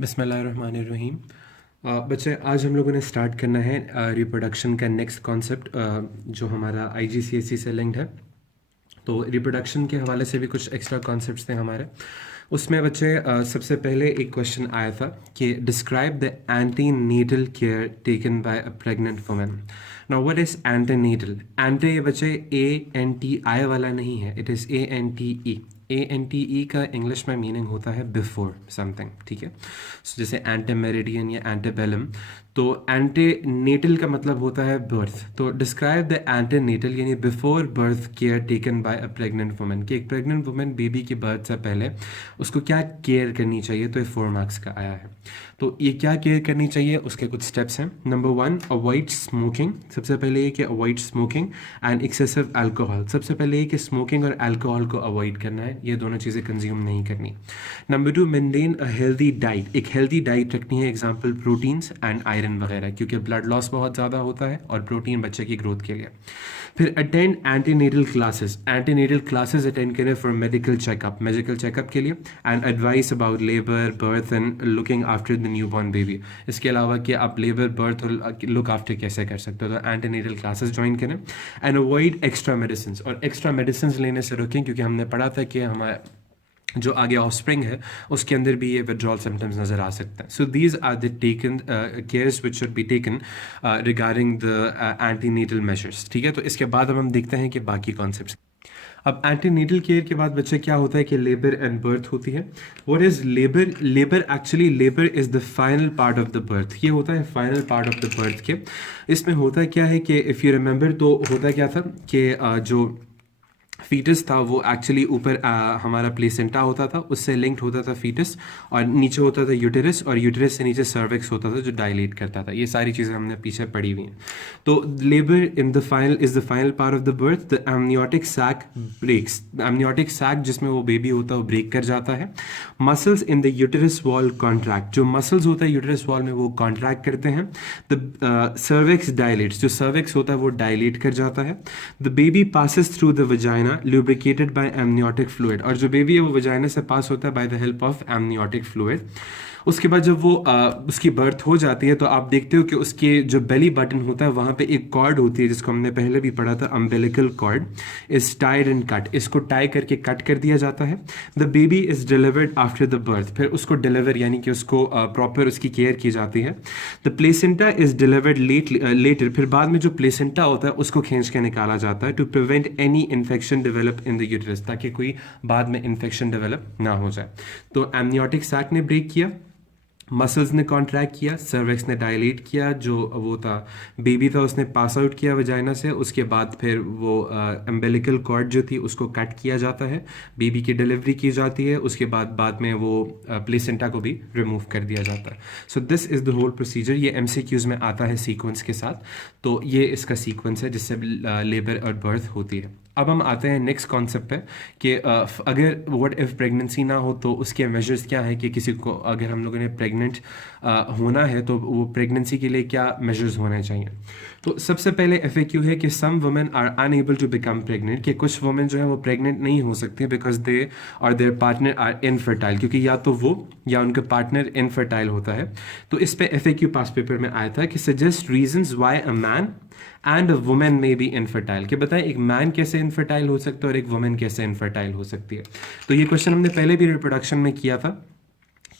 बिस्मिल्लाहिर्रहमानिर्रहीम। बच्चे आज हम लोगों ने स्टार्ट करना है रिप्रोडक्शन का नेक्स्ट कॉन्सेप्ट जो हमारा आईजीसीएसई से लिंक्ड है। तो रिप्रोडक्शन के हवाले से भी कुछ एक्स्ट्रा कॉन्सेप्ट्स थे हमारे उसमें। बच्चे सबसे पहले एक क्वेश्चन आया था कि describe the antenatal care taken by a pregnant women. Now what is antenatal? Anti बच्चे ANTI वाला नहीं है, इट इज़ ANTE। ANTE का इंग्लिश में मीनिंग होता है बिफोर समथिंग, ठीक है। जैसे एंटे मेरिडियन या एंटेबेलम। तो एंटे नेटल का मतलब होता है बर्थ। तो डिस्क्राइब द एंटे नेटल यानी before birth care taken by a pregnant women, कि एक प्रेग्नेंट वुमेन बेबी की बर्थ से पहले उसको क्या केयर करनी चाहिए। तो ये 4 मार्क्स का आया है। तो ये क्या केयर करनी चाहिए, उसके कुछ स्टेप्स हैं। Number 1, avoid smoking. सबसे पहले ये कि avoid smoking and excessive alcohol. सबसे पहले ये कि स्मोकिंग और अल्कोहल को अवॉइड करना है, ये दोनों चीज़ें कंज्यूम नहीं करनी। Number 2, maintain a healthy diet. एक हेल्दी डाइट रखनी है, एग्जाम्पल प्रोटीन्स एंड आयरन वगैरह, क्योंकि ब्लड लॉस बहुत ज़्यादा होता है और प्रोटीन बच्चे की ग्रोथ के लिए। फिर attend antenatal classes. Antenatal classes attend करें फॉर मेडिकल चेकअप के लिए and advice about labour birth and looking after the new born baby. इसके अलावा कि आप लेबर बर्थ और लुक आफ्टर कैसे कर सकते हो, तो एंटीनेटल क्लासेस ज्वाइन करें। एंड अवॉइड एक्स्ट्रा मेडिसिन, और एक्स्ट्रा मेडिसिन लेने से रोकें, क्योंकि हमने पढ़ा था कि हमारे जो आगे ऑफस्प्रिंग है उसके अंदर भी ये विड्रॉल सिम्टम्स नज़र आ सकते हैं। So these are the taken cares which should be taken regarding the antenatal measures, ठीक है। तो इसके बाद अब हम देखते हैं कि बाकी कॉन्सेप्ट्स। अब एंटीनेटल केयर के बाद बच्चे क्या होता है कि लेबर एंड बर्थ होती है। What is labour? Labour is the final part of the birth. ये होता है final part of the birth के। इसमें होता क्या है कि इफ़ यू रिमेंबर, तो होता क्या था कि जो फीटस था वो एक्चुअली ऊपर हमारा प्लेसेंटा होता था, उससे लिंक्ड होता था फीटस, और नीचे होता था यूटेरस, और यूटेरस से नीचे सर्विक्स होता था जो डायलेट करता था। ये सारी चीज़ें हमने पीछे पढ़ी हुई हैं। तो labour in the final is the final part of the birth. The amniotic sac breaks. Amniotic sac जिसमें वो बेबी होता है वो ब्रेक कर जाता है। Muscles in the uterus wall contract. जो मसल्स होता है यूटेरस वॉल में वो कॉन्ट्रैक्ट करते हैं। The cervix dilates. जो सर्विक्स होता है वो डायलेट कर जाता है। The baby passes through the vagina lubricated by amniotic fluid। और जो बेबी है वो वजाइना से पास होता है by the help of amniotic fluid। उसके बाद जब वो उसकी बर्थ हो जाती है तो आप देखते हो कि उसके जो बेली बटन होता है वहाँ पे एक कॉर्ड होती है जिसको हमने पहले भी पढ़ा था, umbilical cord is tied and cut. इसको टाई करके कट कर दिया जाता है। The baby is delivered after the birth. फिर उसको डिलीवर यानी कि उसको प्रॉपर उसकी केयर की जाती है। The placenta is delivered later. फिर बाद में जो प्लेसेंटा होता है उसको खींच के निकाला जाता है to prevent any infection develop in the uterus, ताकि कोई बाद में इन्फेक्शन डेवलप ना हो जाए। तो एमनियोटिक सैक ने ब्रेक किया, मसल्स ने कॉन्ट्रैक्ट किया, सर्विक्स ने डायलेट किया, जो वो था बेबी था उसने पास आउट किया वजाइना से। उसके बाद फिर वो अम्बेलिकल कॉर्ड जो थी उसको कट किया जाता है, बेबी की डिलीवरी की जाती है। उसके बाद में वो प्लेसेंटा को भी रिमूव कर दिया जाता है। So this is the whole procedure. ये MCQs में आता है सीक्वेंस के साथ। तो ये इसका सीक्वेंस है जिससे लेबर और बर्थ होती है। अब हम आते हैं नेक्स्ट कॉन्सेप्ट पे कि अगर व्हाट इफ़ प्रेगनेंसी ना हो तो उसके मेजर्स क्या है, कि किसी को अगर हम लोगों ने प्रेग्नेंट होना है तो वो प्रेगनेंसी के लिए क्या मेजर्स होने चाहिए। तो सबसे पहले FAQ है कि some women are unable to become pregnant, कि कुछ वुमेन जो है वो प्रेग्नेंट नहीं हो सकती बिकॉज दे और देयर पार्टनर आर इनफर्टाइल, क्योंकि या तो वो या उनका पार्टनर इनफर्टाइल होता है। तो इस पे FAQ पास पेपर में आया था कि suggest reasons why a man and a women में बी इनफर्टाइल, कि बताएं एक मैन कैसे इनफर्टाइल हो सकता है और एक वुमेन कैसे इनफर्टाइल हो सकती है। तो ये क्वेश्चन हमने पहले भी रिप्रोडक्शन में किया था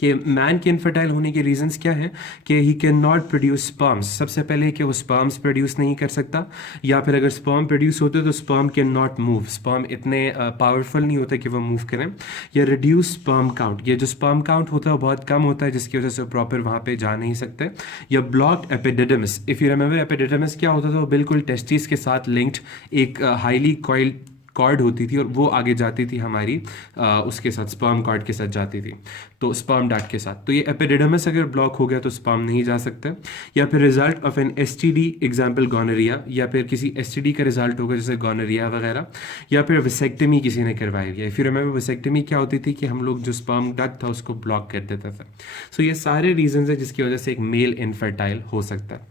कि मैन के इनफर्टाइल होने के रीजंस क्या हैं, कि he can not produce sperms. सबसे पहले कि वो स्पर्म्स प्रोड्यूस नहीं कर सकता, या फिर अगर स्पर्म प्रोड्यूस होते तो sperm can not move. Sperm इतने पावरफुल नहीं होते कि वो मूव करें। या रिड्यूस स्पर्म काउंट, ये जो स्पर्म काउंट होता है वो बहुत कम होता है जिसकी वजह से प्रॉपर वहाँ पे जा नहीं सकते। या blocked epididymis. If you remember epididymis क्या होता था, वो बिल्कुल टेस्टिस के साथ लिंक्ड एक हाईली कॉइल्ड कॉर्ड होती थी और वो आगे जाती थी हमारी उसके साथ स्पर्म कॉर्ड के साथ जाती थी, तो स्पर्म डक्ट के साथ। तो ये एपिडिडमिस अगर ब्लॉक हो गया तो स्पर्म नहीं जा सकते। या फिर result of an STD, example gonorrhoea, या फिर किसी STD का रिजल्ट होगा जैसे गोनोरिया वगैरह। या फिर विसेक्टमी किसी ने करवाई है। फिर हमें विसेक्टमी क्या होती थी कि हम लोग जो स्पर्म डक्ट था उसको ब्लॉक कर देता था। सो ये सारे रीजन है जिसकी वजह से एक मेल इनफर्टाइल हो सकता है।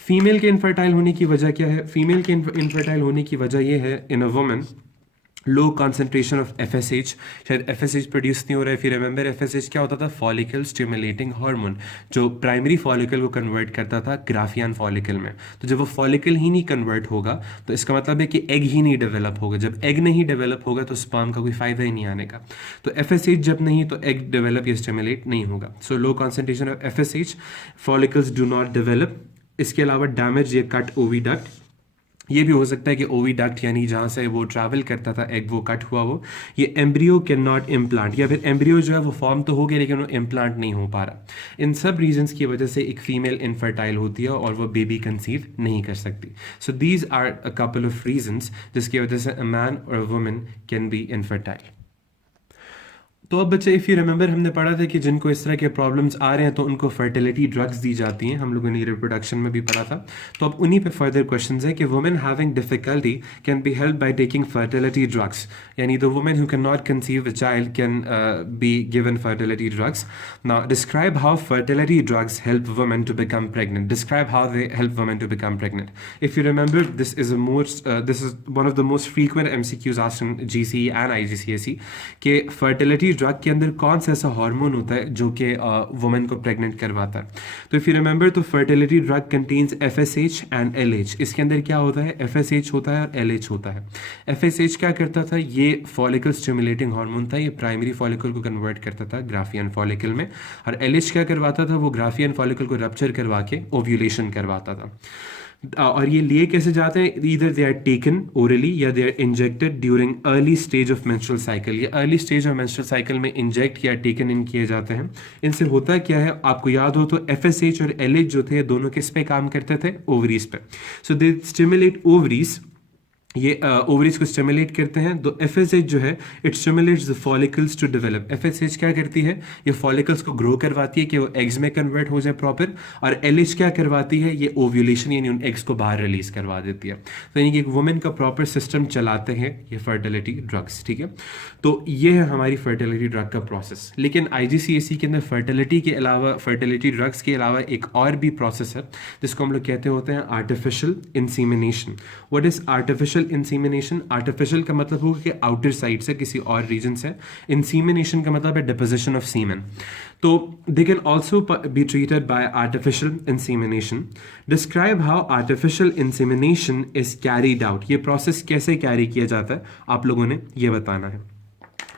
फीमेल के इनफर्टाइल होने की वजह क्या है? फीमेल के इनफर्टाइल होने की वजह यह है in a woman low concentration of FSH, शायद FSH प्रोड्यूस नहीं हो रहा है। फिर रिमेंबर FSH क्या होता था, फॉलिकल स्टिमुलेटिंग हार्मोन, जो प्राइमरी फॉलिकल को कन्वर्ट करता था ग्राफियन फॉलिकल में। तो जब वो फॉलिकल ही नहीं कन्वर्ट होगा तो इसका मतलब है कि एग ही नहीं डेवलप होगा। जब एग नहीं डेवलप होगा तो स्पर्म का कोई फ़ायदा ही नहीं आने का। तो FSH जब नहीं तो एग डेवलप या स्टिमुलेट नहीं होगा। So low concentration of FSH, follicles do not develop. इसके अलावा डैमेज या कट ओविडक्ट, ये भी हो सकता है कि ओविडक्ट यानी जहाँ से वो ट्रैवल करता था एग, वो कट हुआ हो। ये एम्ब्रियो कैन नॉट इम्प्लांट, या फिर एम्ब्रियो जो है वो फॉर्म तो हो गया लेकिन वो इम्प्लांट नहीं हो पा रहा। इन सब रीजंस की वजह से एक फीमेल इनफर्टाइल होती है और वो बेबी कंसीव नहीं कर सकती। So these are a couple of reasons जिसकी वजह से अ मैन और a woman can be infertile. तो अब बच्चे, इफ़ यू रिमेंबर, हमने पढ़ा था कि जिनको इस तरह के प्रॉब्लम्स आ रहे हैं तो उनको फर्टिलिटी ड्रग्स दी जाती हैं। हम लोगों ने रिप्रोडक्शन में भी पढ़ा था। तो अब उन्हीं पे फर्दर क्वेश्चंस है कि women having difficulty can be help by taking fertility drugs, यानी the women who can not conceive a child can be given fertility drugs. Now describe how fertility drugs help women to become pregnant. Describe how they help women to become pregnant. If you remember, this is one of the most frequent MCQs asked in GCE and IGCSE कि fertility drug के अंदर कौन सा ऐसा hormone होता है जो कि वुमेन को प्रेग्नेंट करवाता है। तो इफ़ यू रिमेंबर, तो fertility drug contains FSH and LH। इसके अंदर क्या होता है, FSH होता है और LH होता है। FSH क्या करता था, ये फॉलिकल स्टिमुलेटिंग हार्मोन था, ये प्राइमरी फॉलिकल को कन्वर्ट करता था ग्राफियन फॉलिकल में। और LH क्या करवाता था, वो ग्राफियन फॉलिकल को रप्चर करवा के ओव्यूलेशन करवाता था। और ये लिए कैसे जाते हैं, either they are taken orally या they are injected during early stage of menstrual cycle. ये early stage of menstrual cycle में इंजेक्ट या टेकन इन किए जाते हैं। इनसे होता क्या है, आपको याद हो तो FSH और LH जो थे दोनों किस पे काम करते थे, ओवरीज पे। सो दे स्टिमुलेट ओवरीज, ये ओवरीज को स्टिमुलेट करते हैं। तो FSH जो है, it stimulates the follicles to develop. FSH क्या करती है, ये फॉलिकल्स को ग्रो करवाती है कि वो एग्स में कन्वर्ट हो जाए प्रॉपर। और LH क्या करवाती है, ये ओव्यूलेशन यानी उन एग्स को बाहर रिलीज करवा देती है। तो यानी कि एक वुमेन का प्रॉपर सिस्टम चलाते हैं ये फर्टिलिटी ड्रग्स, ठीक है। तो ये है हमारी फर्टिलिटी ड्रग का प्रोसेस। लेकिन IGCSE के अंदर फर्टिलिटी के अलावा, फर्टिलिटी ड्रग्स के अलावा एक और भी प्रोसेस है जिसको हम लोग कहते होते हैं artificial insemination. What is artificial insemination? Artificial का मतलब होगा कि आउटर साइड से, किसी और रीजन से। इंसीमिनेशन का मतलब है डिपोजिशन ऑफ सीमेन। तो they can also be treated by artificial insemination. Describe how artificial insemination is carried out. ये प्रोसेस कैसे कैरी किया जाता है, आप लोगों ने ये बताना है।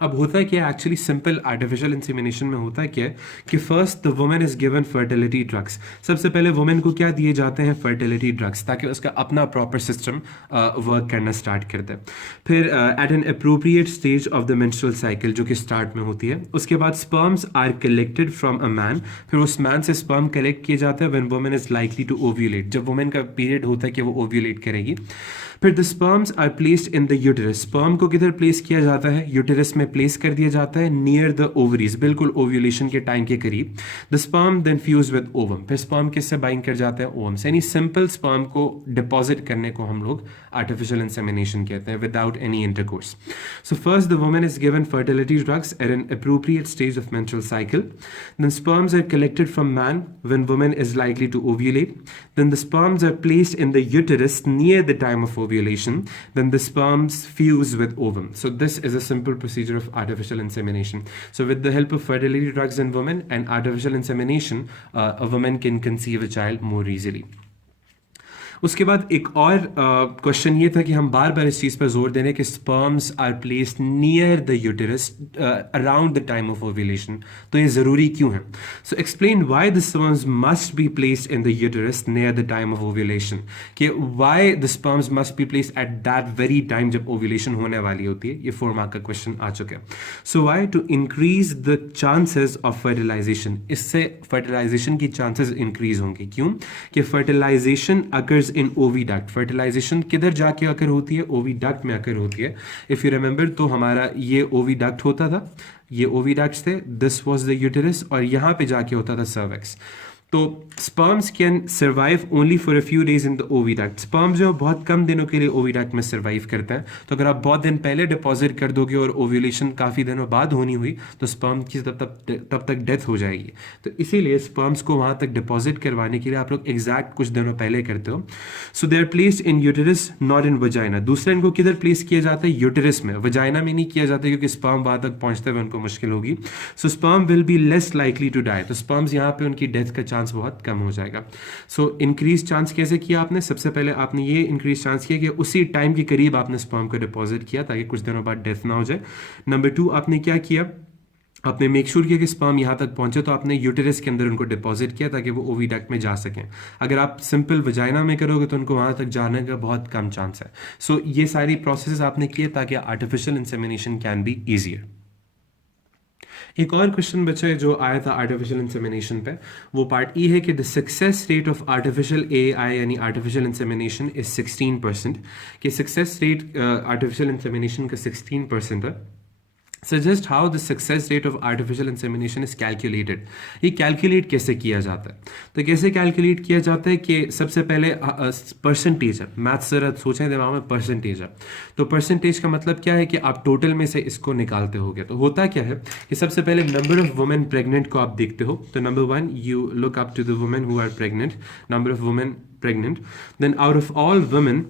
अब होता है क्या, एक्चुअली सिंपल आर्टिफिशियल इंसेमिनेशन में होता है क्या कि first the women is given fertility drugs. सबसे पहले वुमेन को क्या दिए जाते हैं, फर्टिलिटी ड्रग्स, ताकि उसका अपना प्रॉपर सिस्टम वर्क करना स्टार्ट कर दे। फिर at an appropriate stage of the menstrual cycle, जो कि स्टार्ट में होती है, उसके बाद sperms are collected from a man. फिर उस मैन से स्पर्म कलेक्ट किए जाते हैं when women is likely to ovulate, जब वुमेन का पीरियड होता है कि वो ओव्यूलेट करेगी। फिर the sperms are placed in the uterus. Sperm को किधर प्लेस किया जाता है, यूटेरस में प्लेस कर दिया जाता है, नियर द ओवरीज, बिल्कुल ओव्यूलेशन के टाइम के करीब। The sperm then fuse with ovum. फिर स्पर्म किससे बाइंड कर जाता है, ओवम से। यानी सिंपल स्पर्म को डिपॉजिट करने को हम लोग आर्टिफिशियल इंसेमिनेशन कहते हैं, without any intercourse. So first the women is given fertility drugs at an appropriate stage of menstrual cycle. Then sperms are collected from man when women is likely to ovulate. Then the sperms are placed in the uterus near the time of ovulation, then the sperms fuse with ovum. So this is a simple procedure of artificial insemination. So with the help of fertility drugs in women and artificial insemination, a woman can conceive a child more easily. उसके बाद एक और question ये था कि हम बार बार इस चीज़ पर जोर दे रहे हैं कि sperms are placed near the uterus around the time of ovulation. तो ये ज़रूरी क्यों है? So explain why the sperms must be placed in the uterus near the time of ovulation, कि why the sperms must be placed at that very time जब ovulation होने वाली होती है। ये 4 मार्क का क्वेश्चन आ चुका है। So why? To increase the chances of fertilisation. इससे फर्टिलाइजेशन की चांसेस इंक्रीज होंगे। क्यों? कि fertilisation occurs in oviduct. Fertilisation किधर जाके आकर होती है, ओविडक्ट में आकर होती है। इफ यू रिमेंबर, तो हमारा ये ओविडक्ट होता था, ये ओविडक्ट्स थे, दिस वाज द यूटेरस, और यहाँ पे जाके होता था सर्विक्स। तो sperms can survive only for a few days in the oviduct. Sperm जो बहुत कम दिनों के लिए ओविडक्ट में सर्वाइव करता है। तो अगर आप बहुत दिन पहले डिपॉजिट कर दोगे और ओव्यूलेशन काफ़ी दिनों बाद होनी हुई तो स्पर्म की तब तक डेथ हो जाएगी। तो इसीलिए स्पर्म्स को वहाँ तक डिपॉजिट करवाने के लिए आप लोग एग्जैक्ट कुछ दिनों पहले करते हो। So they are placed in uterus not in vagina. दूसरा इनको किधर प्लेस किया जाता है? यूटेरस में। वजाइना में नहीं किया जाता क्योंकि स्पर्म वहाँ तक पहुँचते हुए उनको मुश्किल होगी। So sperm will be less likely to die. तो स्पर्म्स यहाँ पे उनकी डेथ का चांस बहुत कम हो जाएगा। सो इंक्रीज चांस कैसे किया आपने? सबसे पहले आपने ये इंक्रीज चांस किया कि उसी टाइम के करीब आपने स्पर्म को डिपॉजिट किया ताकि कुछ दिनों बाद डेथ ना हो जाए। नंबर 2 आपने क्या किया? आपने मेक श्योर किया कि स्पर्म यहाँ तक पहुंचे तो आपने यूटेरस के अंदर उनको डिपॉजिट किया ताकि वो ओविडक्ट में जा सकें। अगर आप सिंपल वजाइना में करोगे तो उनको वहाँ तक जाने का बहुत कम चांस है। सो ये सारी प्रोसेस आपने किए ताकि artificial insemination can be easier. एक और क्वेश्चन बचा है जो आया था आर्टिफिशियल इंसेमिनेशन पे, वो पार्ट ई है कि the success rate of artificial AI यानी आर्टिफिशियल इंसेमिनेशन इज 16%। कि सक्सेस रेट आर्टिफिशियल इंसेमिनेशन का 16% है। Suggest how the success rate of artificial insemination is calculated. ये कैलकुलेट कैसे किया जाता है? तो कैसे कैलकुलेट किया जाता है कि सबसे पहले परसेंटेज है। मैथ्स जरा सोचें दिमाग में, परसेंटेज है। तो परसेंटेज का मतलब क्या है कि आप टोटल में से इसको निकालते होगे। तो होता क्या है कि सबसे पहले नंबर ऑफ वुमेन प्रेग्नेंट को आप देखते हो। तो number 1 you look up to the women who are pregnant, number of women pregnant. Then out of all women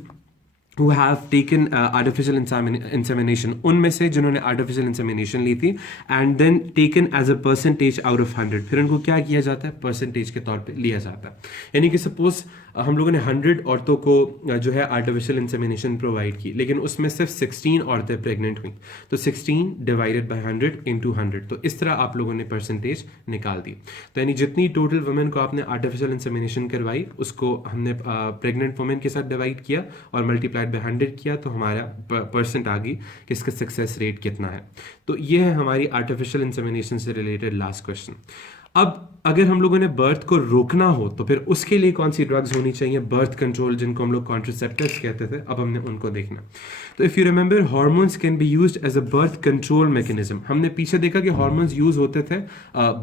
who have taken artificial insemination, उनमें से जिन्होंने artificial insemination ली थी and then taken as a percentage out of 100, फिर उनको क्या किया जाता है? परसेंटेज के तौर पे लिया जाता है। यानी कि सपोज हम लोगों ने 100 औरतों को जो है आर्टिफिशियल इंसेमिनेशन प्रोवाइड की, लेकिन उसमें सिर्फ 16 औरतें प्रेग्नेंट हुई। तो 16 डिवाइडेड बाय 100 इंटू 100। तो इस तरह आप लोगों ने परसेंटेज निकाल दी। तो यानी जितनी टोटल वुमेन को आपने आर्टिफिशियल इंसेमिनेशन करवाई उसको हमने प्रेग्नेंट वुमेन के साथ डिवाइड किया और मल्टीप्लाइड बाय 100 किया, तो हमारा परसेंट आ गई कि इसका सक्सेस रेट कितना है। तो ये है हमारी आर्टिफिशियल इंसेमिनेशन से रिलेटेड लास्ट क्वेश्चन। अब अगर हम लोगों ने बर्थ को रोकना हो तो फिर उसके लिए कौन सी ड्रग्स होनी चाहिए? बर्थ कंट्रोल, जिनको हम लोग कॉन्ट्रासेप्टिव्स कहते थे, अब हमने उनको देखना। तो if you remember, hormones can be used as a birth control mechanism. हमने पीछे देखा कि हार्मोन्स यूज होते थे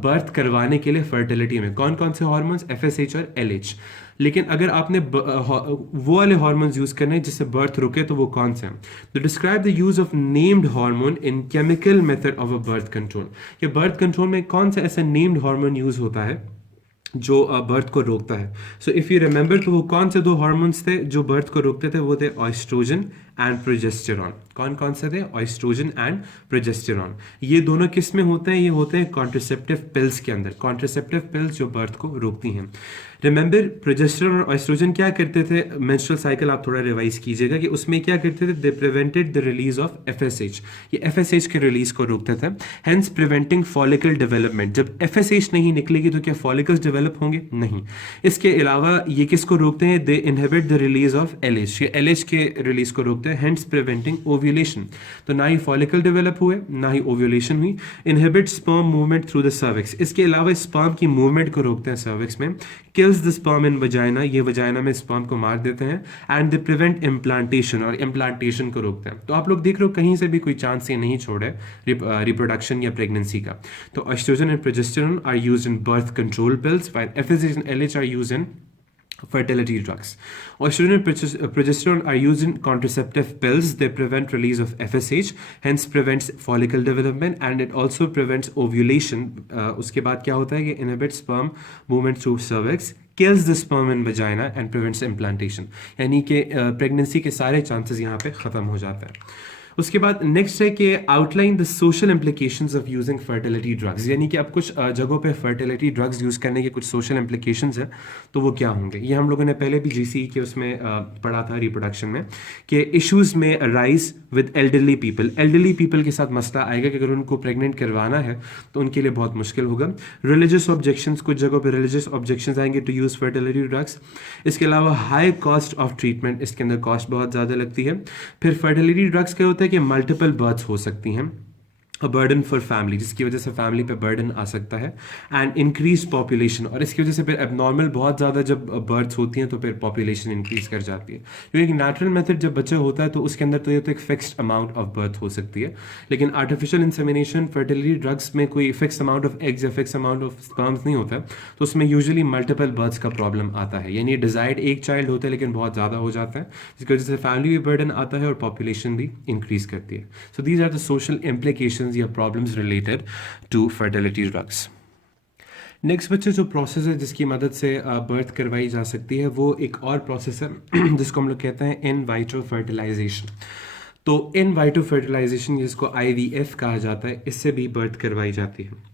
बर्थ करवाने के लिए फर्टिलिटी में। कौन कौन से हार्मोन्स? FSH और LH। लेकिन अगर आपने वो वाले हार्मोन्स यूज करने जिससे बर्थ रुके तो वो कौन से हैं? तो describe the use of named hormone in chemical method of a birth control. कि बर्थ कंट्रोल में कौन सा ऐसा नेम्ड हार्मोन यूज होता है जो बर्थ को रोकता है? सो इफ यू रिमेंबर, तो वो कौन से 2 हार्मोन्स थे जो बर्थ को रोकते थे? वो थे ऑयस्ट्रोजन एंड प्रोजेस्टेरॉन। कौन कौन से थे? ऑयस्ट्रोजन एंड प्रोजेस्टेरॉन। ये दोनों किस में होते हैं? ये होते हैं कॉन्ट्रासेप्टिव पिल्स के अंदर। कॉन्ट्रासेप्टिव पिल्स जो बर्थ को रोकती हैं। रिमेंबर, प्रोजेस्टेरॉन और ऑयस्ट्रोजन क्या करते थे? मेंस्ट्रुअल साइकिल आप थोड़ा रिवाइज कीजिएगा कि उसमें क्या करते थे? They prevented the release of FSH। ये FSH के रिलीज को रोकते थे, हेंस प्रिवेंटिंग फॉलिकल डेवलपमेंट। जब FSH नहीं निकलेगी तो क्या फॉलिकल्स डेवलप होंगे? नहीं। इसके अलावा ये किसको रोकते हैं? They inhibit the release of LH। ये LH के रिलीज को रोकते हैं, हेंस प्रिवेंटिंग ओव्यूलेशन। तो ना ही फॉलिकल डेवलप हुए ना ही ओव्यूलेशन हुई। Inhibit sperm movement through the cervix. इसके अलावा स्पर्म की मूवमेंट को रोकते हैं सर्विक्स में। Kills the sperm in vagina, ये वजाइना में स्पर्म को मार देते हैं। एंड दे प्रिवेंट इम्प्लांटेशन, और इम्प्लांटेशन को रोकते हैं। तो आप लोग देख रहे हो कहीं से भी कोई चांस ये नहीं छोड़े रिप्रोडक्शन या प्रेगनेंसी का। तो oestrogen and progesterone are used in birth control pills, while FSH and LH are used in fertility drugs. Estrogen and progesterone are used in contraceptive pills. They prevent release of FSH, hence prevents follicle development, and it also prevents ovulation. उसके बाद क्या होता है कि inhibits sperm movement through cervix, kills the sperm in vagina and prevents implantation. यानी कि pregnancy के सारे चांसेस यहाँ पे ख़त्म हो जाते हैं। उसके बाद नेक्स्ट है कि outline the social implications of using fertility drugs. यानी कि अब कुछ जगहों पे फर्टिलिटी ड्रग्स यूज़ करने के कुछ सोशल इम्प्लीकेशंस हैं, तो वो क्या होंगे? ये हम लोगों ने पहले भी GCE के उसमें पढ़ा था रिप्रोडक्शन में कि इश्यूज में rise with elderly people. Elderly people के साथ मसला आएगा कि अगर उनको प्रेग्नेंट करवाना है तो उनके लिए बहुत मुश्किल होगा। रिलीजियस ऑब्जेक्शंस, कुछ जगहों पर रिलीजियस ऑब्जेक्शंस आएंगे टू यूज़ फर्टिलिटी ड्रग्स। इसके अलावा हाई कॉस्ट ऑफ ट्रीटमेंट, इसके अंदर कॉस्ट बहुत ज़्यादा लगती है। फिर फर्टिलिटी ड्रग्स क्या होता है कि मल्टीपल बर्थ्स हो सकती हैं। अ बर्डन फॉर फैमिली, जिसकी वजह से फैमिली पे बर्डन आ सकता है, एंड इंक्रीज पॉपुलेशन, और इसकी वजह से फिर एबनॉर्मल बहुत ज़्यादा जब बर्थ्स होती हैं तो फिर पॉपुलेशन इंक्रीज कर जाती है। क्योंकि एक नेचुरल मेथड जब बच्चा होता है तो उसके अंदर तो ये तो एक फिक्स्ड अमाउंट ऑफ बर्थ हो सकती है, लेकिन आर्टिफिशियल इंसेमिनेशन फर्टिलिटी ड्रग्स में कोई फिक्स अमाउंट ऑफ एग्स या फिक्स अमाउंट ऑफ स्पर्म्स नहीं होता है, तो उसमें यूजुअली मल्टीपल बर्थ्स का प्रॉब्लम आता है, यानी डिजायर्ड एक चाइल्ड होता है लेकिन बहुत ज़्यादा हो जाता है, जिसकी वजह से फैमिली भी बर्डन आता है और पॉपुलेशन भी इंक्रीज करती है। So these are the social implications या problems related to fertility drugs. Next बच्चे जो प्रोसेस है जिसकी मदद से बर्थ करवाई जा सकती है वो एक और प्रोसेस है जिसको हम लोग कहते हैं इन वाइट्रो फर्टिलाइजेशन। तो इन वाइट्रो फर्टिलाइजेशन जिसको IVF कहा जाता है, इससे भी बर्थ करवाई जाती है।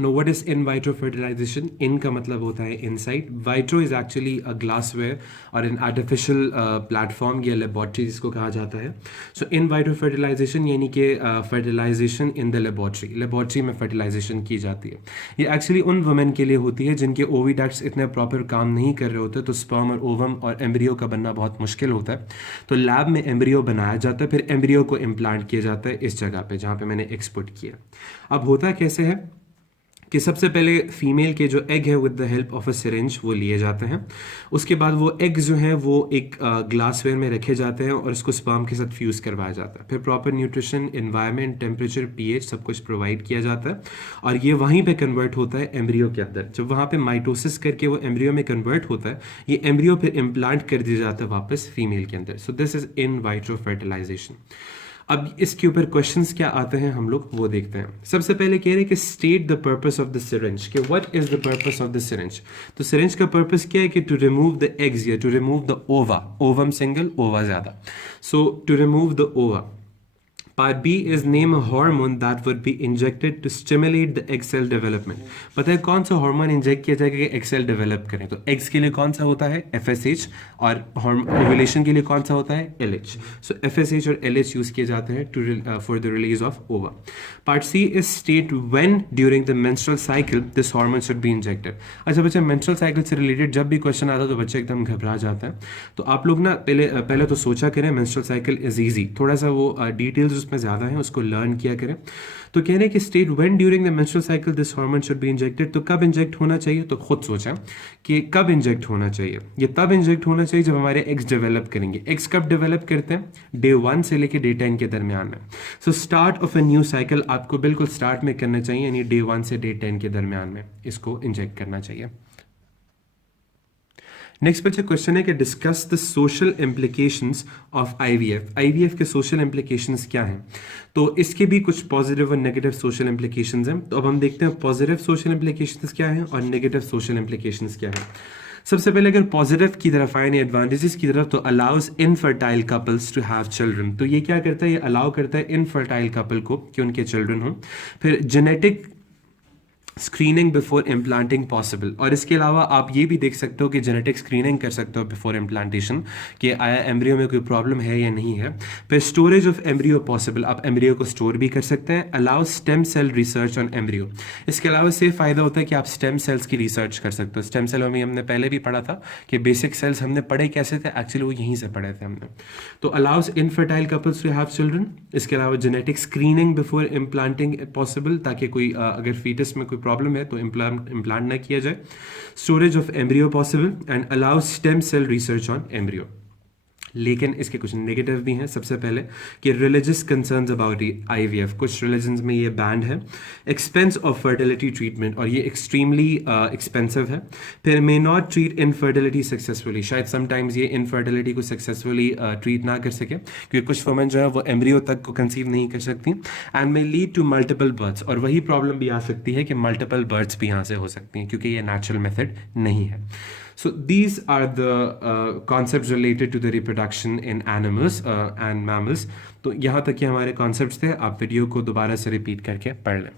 No what is in vitro fertilization? In का मतलब होता है inside, vitro is actually a glassware or an artificial platform या लेबॉर्ट्री जिसको कहा जाता है। सो इन वाइट्रो फर्टिलाइजेशन यानी कि फर्टिलाइजेशन इन द लेबॉर्ट्री में फर्टिलाइजेशन की जाती है। ये एक्चुअली उन वुमेन के लिए होती है जिनके ओविडक्ट्स इतने प्रॉपर काम नहीं कर रहे होते, तो स्पर्म और ओवम और एम्ब्रियो का बनना बहुत मुश्किल होता है, तो लैब में एम्ब्रियो बनाया जाता है, फिर एम्ब्रियो को इम्प्लांट किया जाता है इस जगह पे जहाँ पे मैंने एक्सपोर्ट किया। अब होता कैसे है कि सबसे पहले फीमेल के जो एग है with the help of a syringe वो लिए जाते हैं, उसके बाद वो एग जो है वो एक ग्लासवेयर में रखे जाते हैं और उसको स्पर्म के साथ फ्यूज़ करवाया जाता है, फिर proper nutrition, environment, temperature, pH सब कुछ प्रोवाइड किया जाता है और ये वहीं पे कन्वर्ट होता है एम्ब्रियो के अंदर। जब वहाँ पे माइटोसिस करके वो एम्ब्रियो में कन्वर्ट होता है, ये एम्ब्रियो फिर इम्प्लांट कर दिया जाता है वापस फीमेल के अंदर। So this is in vitro fertilisation. अब इसके ऊपर क्वेश्चंस क्या आते हैं हम लोग वो देखते हैं। सबसे पहले कह रहे हैं कि state the purpose of the syringe, कि what is the purpose of the syringe. तो सिरिंज का पर्पस क्या है कि टू रिमूव द एग्स या to remove the ova, ovum single ova ज्यादा, so to remove the ova. Part B is name a hormone that would be injected to stimulate the egg cell development। पता है कौन सा hormone inject किया जाएगा कि egg cell develop करें? तो एग्स के लिए कौन सा होता है? FSH, और ओव्यूलेशन के लिए कौन सा होता है? LH। सो FSH और LH यूज किए जाते हैं फॉर द रिलीज ऑफ ओवा। Part C is state when during the menstrual cycle this hormone should be injected. अच्छा बच्चे, मेंस्ट्रुअल साइकिल से रिलेटेड जब भी क्वेश्चन आता है तो बच्चे एकदम घबरा जाता है, तो आप लोग ना पहले तो सोचा करें मेंस्ट्रुअल साइकिल इज ईजी, थोड़ा सा वो डिटेल्स उसमें ज़्यादा है उसको लर्न किया करें। तो कह रहे हैं कि state when during the menstrual cycle this hormone should be injected. तो कब इंजेक्ट होना चाहिए? तो खुद सोचा कि कब इंजेक्ट होना चाहिए। ये तब इंजेक्ट होना चाहिए जब हमारे एग्स डेवलप करेंगे। एग्स कब डेवलप करते हैं? डे 1 से लेके डे 10 के दरमियान में। So start of a new cycle आपको बिल्कुल स्टार्ट में करना चाहिए, यानी डे 1 से डे 10 के दरमियान में इसको इंजेक्ट करना चाहिए। नेक्स्ट बच्चे क्वेश्चन है कि discuss the social implications of IVF। IVF के सोशल इम्प्लीकेशंस क्या हैं? तो इसके भी कुछ पॉजिटिव और नेगेटिव सोशल इम्प्लीकेशंस हैं। तो अब हम देखते हैं पॉजिटिव सोशल इम्प्लीकेशंस क्या हैं और नेगेटिव सोशल इम्प्लीकेशंस क्या हैं। सबसे पहले अगर पॉजिटिव की तरफ आए, एडवांटेजेस की तरफ, तो allows infertile couples to have children. तो ये क्या करता है? ये अलाउ करता है इनफर्टाइल कपल को कि उनके चिल्ड्रन हों। फिर genetic screening before implanting possible, और इसके अलावा आप ये भी देख सकते हो कि जेनेटिक स्क्रीनिंग कर सकते हो बिफोर इम्प्लांटेशन कि आया एम्ब्रियो में कोई प्रॉब्लम है या नहीं है। फिर स्टोरेज ऑफ एम्ब्रियो पॉसिबल, आप एम्ब्रियो को स्टोर भी कर सकते हैं। Allow stem cell research on embryo, इसके अलावा से फ़ायदा होता है कि आप स्टेम सेल्स की रिसर्च कर सकते हो। स्टेम सेलों में हमने पहले भी पढ़ा था कि बेसिक सेल्स हमने पढ़े कैसे थे, एक्चुअली वो यहीं से पढ़े थे हमने। तो allows infertile couples to have children. इसके अलावा genetic screening before implanting possible, ताकि कोई अगर फीटस में कोई प्रॉब्लम है तो इम्प्लांट ना किया जाए। Storage of embryo possible and allow stem cell research on embryo. लेकिन इसके कुछ नेगेटिव भी हैं। सबसे पहले कि रिलीजियस कंसर्न्स अबाउट IVF, कुछ रिलीजन्स में ये बैंड है। एक्सपेंस ऑफ फर्टिलिटी ट्रीटमेंट, और ये एक्सट्रीमली एक्सपेंसिव है। फिर may not treat infertility successfully, शायद समटाइम्स ये इनफर्टिलिटी को सक्सेसफुली ट्रीट ना कर सके क्योंकि कुछ वुमेन जो है वो एम्ब्रियो तक को कंसीव नहीं कर सकती। And may lead to multiple births, और वही प्रॉब्लम भी आ सकती है कि मल्टीपल बर्थ्स भी यहाँ से हो सकती हैं क्योंकि ये नेचुरल मेथड नहीं है। So these are the concepts related to the reproduction in animals and mammals। तो यहाँ तक के हमारे concepts थे, आप वीडियो को दोबारा से रिपीट करके पढ़ लें।